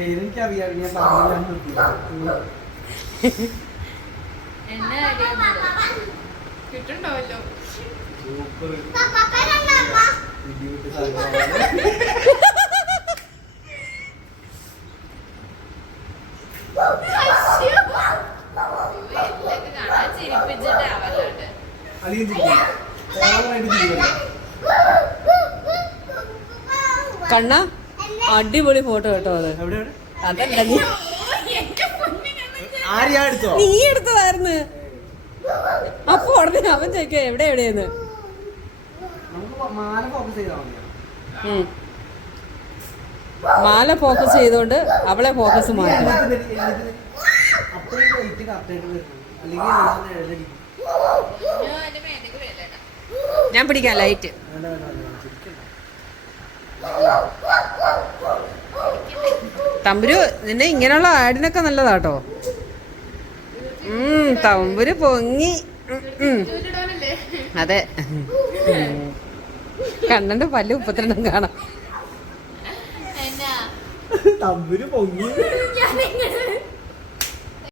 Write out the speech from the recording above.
എനിക്കറിയാം ഞാൻ പറഞ്ഞില്ല. കിട്ടുണ്ടാവല്ലോ. സൂപ്പർ കണ്ണ അടിപൊളി ഫോട്ടോ കേട്ടോ. അത് അതല്ല നീ എടുത്തതായിരുന്നു. അപ്പൊ ഉടനെ അവൻ ചോദിക്ക എവിടെ എവിടെയെന്ന്. മാല ഫോക്കസ് ചെയ്തോണ്ട് അവളെ ഫോക്കസ് മാറ്റി. ഞാൻ പിടിക്കാം ലൈറ്റ്. തമ്പുരു നിന്നെ ഇങ്ങനെയുള്ള ആഡിനൊക്കെ നല്ലതാട്ടോ. തമ്പുരു പൊങ്ങി. അതെ, കണ്ണന്റെ പല്ല് 32 കാണാം. തമ്പുരു പൊങ്ങി.